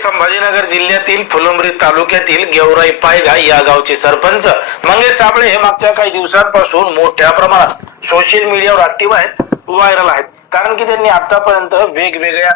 संभाजीनगर जिल्ह्यातील फुलंब्री तालुक्यातील गेवराई पायगा या गावचे सरपंच मंगेश साबळे हे मागच्या काही दिवसांपासून मोठ्या प्रमाणात सोशल मीडियावर ऍक्टिव्ह आहेत व्हायरल आहेत. कारण की त्यांनी आतापर्यंत वेगवेगळ्या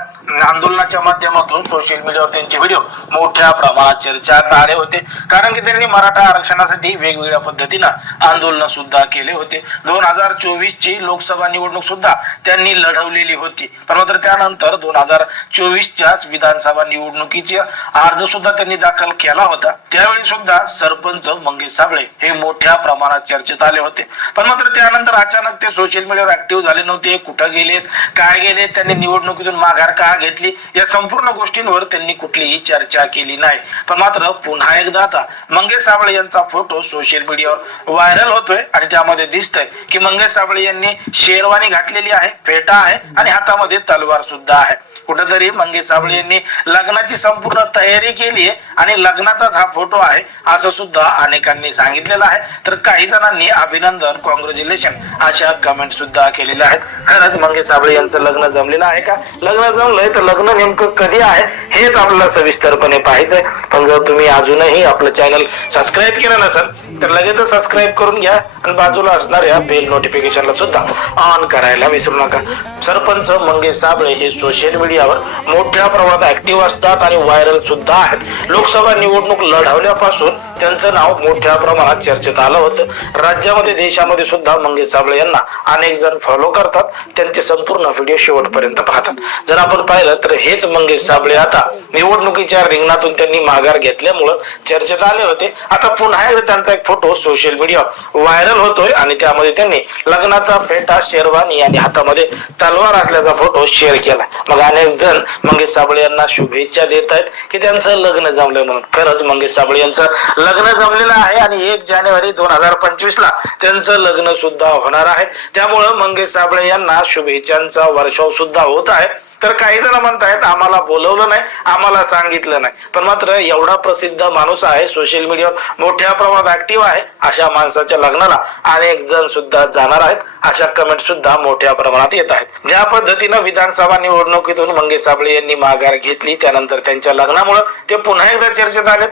आंदोलनाच्या माध्यमातून सोशल मीडियावर त्यांचे व्हिडिओ मोठ्या प्रमाणात चर्चा करणारे होते. कारण की त्यांनी मराठा आरक्षणासाठी वेगवेगळ्या पद्धतीनं आंदोलन सुद्धा केले होते. दोन हजार चोवीस ची लोकसभा निवडणूक सुद्धा त्यांनी लढवलेली होती. पण मात्र त्यानंतर दोन हजार चोवीसच्याच विधानसभा निवडणुकीचे अर्ज सुद्धा त्यांनी दाखल केला होता. त्यावेळी सुद्धा सरपंच मंगेश साबळे हे मोठ्या प्रमाणात चर्चेत आले होते. पण मात्र त्यानंतर अचानक ते सोशल मीडियावर ऍक्टिव्ह झाले नव्हते कुठं गेले काय गेले? त्यांनी निवडणुकीतून माघार का घेतली? या संपूर्ण गोष्टींवर त्यांनी कुठलीही चर्चा केली नाही. पण मात्र पुन्हा एकदा आता मंगेश साबळे यांचा फोटो सोशल मीडियावर व्हायरल होतोय आणि त्यामध्ये दिसतंय की मंगेश साबळे यांनी शेरवानी घातलेली आहे फेटा आहे आणि हातामध्ये तलवार सुद्धा आहे. कुठेतरी मंगेश साबळे यांनी लग्नाची संपूर्ण तयारी केली आहे आणि लग्नाचाच हा फोटो आहे असं सुद्धा अनेकांनी सांगितलेलं आहे. तर काही जणांनी अभिनंदन कॉंग्रॅच्युलेशन अशा कमेंट सुद्धा केलेल्या आहेत. खरंच मंगेश साबळे यांचं लग्न जमलेलं आहे का? लग्न जमलंय तर लग्न नेमकं कधी आहे? हेच आपल्याला सविस्तरपणे पाहायचंय. पण जर तुम्ही अजूनही आपलं चॅनल सबस्क्राईब केलं नसेल तर लगेच सबस्क्राईब करून घ्या आणि बाजूला असणाऱ्या बेल नोटिफिकेशनला सुद्धा ऑन करायला विसरू नका. सरपंच मंगेश साबळे हे सोशल मीडियावर मोठ्या प्रमाणात ऍक्टिव्ह असतात आणि व्हायरल सुद्धा आहेत. लोकसभा निवडणूक लढवल्यापासून त्यांचं नाव मोठ्या प्रमाणात चर्चेत आलं होतं. राज्यामध्ये देशामध्ये सुद्धा मंगेश साबळे यांना अनेक जण फॉलो करतात. त्यांचे संपूर्ण व्हिडिओ शेवटपर्यंत पाहतात. जर आपण पाहिलं तर हेच मंगेश साबळे आता निवडणुकीच्या रिंगणातून त्यांनी माघार घेतल्यामुळं चर्चेत आले होते. आता पुन्हा एकदा त्यांचा एक फोटो सोशल मीडियावर व्हायरल होतोय आणि त्यामध्ये त्यांनी लग्नाचा फेटा शेरवानी आणि हातामध्ये तलवार असल्याचा फोटो शेअर केला. मग अनेक जण मंगेश साबळे यांना शुभेच्छा देत आहेत की त्यांचं लग्न जमलं म्हणून. खरंच मंगेश साबळे यांचं लग्न जमलेलं आहे आणि एक जानेवारी दोन हजार पंचवीस ला त्यांचं लग्न सुद्धा होणार आहे. त्यामुळं मंगेश साबळे यांना शुभेच्छांचा वर्षाव सुद्धा होत आहे. तर काही जण म्हणतायत आम्हाला बोलवलं नाही आम्हाला सांगितलं नाही. पण मात्र एवढा प्रसिद्ध माणूस आहे सोशल मीडियावर मोठ्या प्रमाणात ऍक्टिव्ह आहे अशा माणसाच्या लग्नाला अनेक जण सुद्धा जाणार आहेत. अशा कमेंट सुद्धा मोठ्या प्रमाणात येत आहेत. ज्या पद्धतीनं विधानसभा निवडणुकीतून मंगेश साबळे यांनी माघार घेतली त्यानंतर त्यांच्या लग्नामुळे ते पुन्हा एकदा चर्चेत आलेत.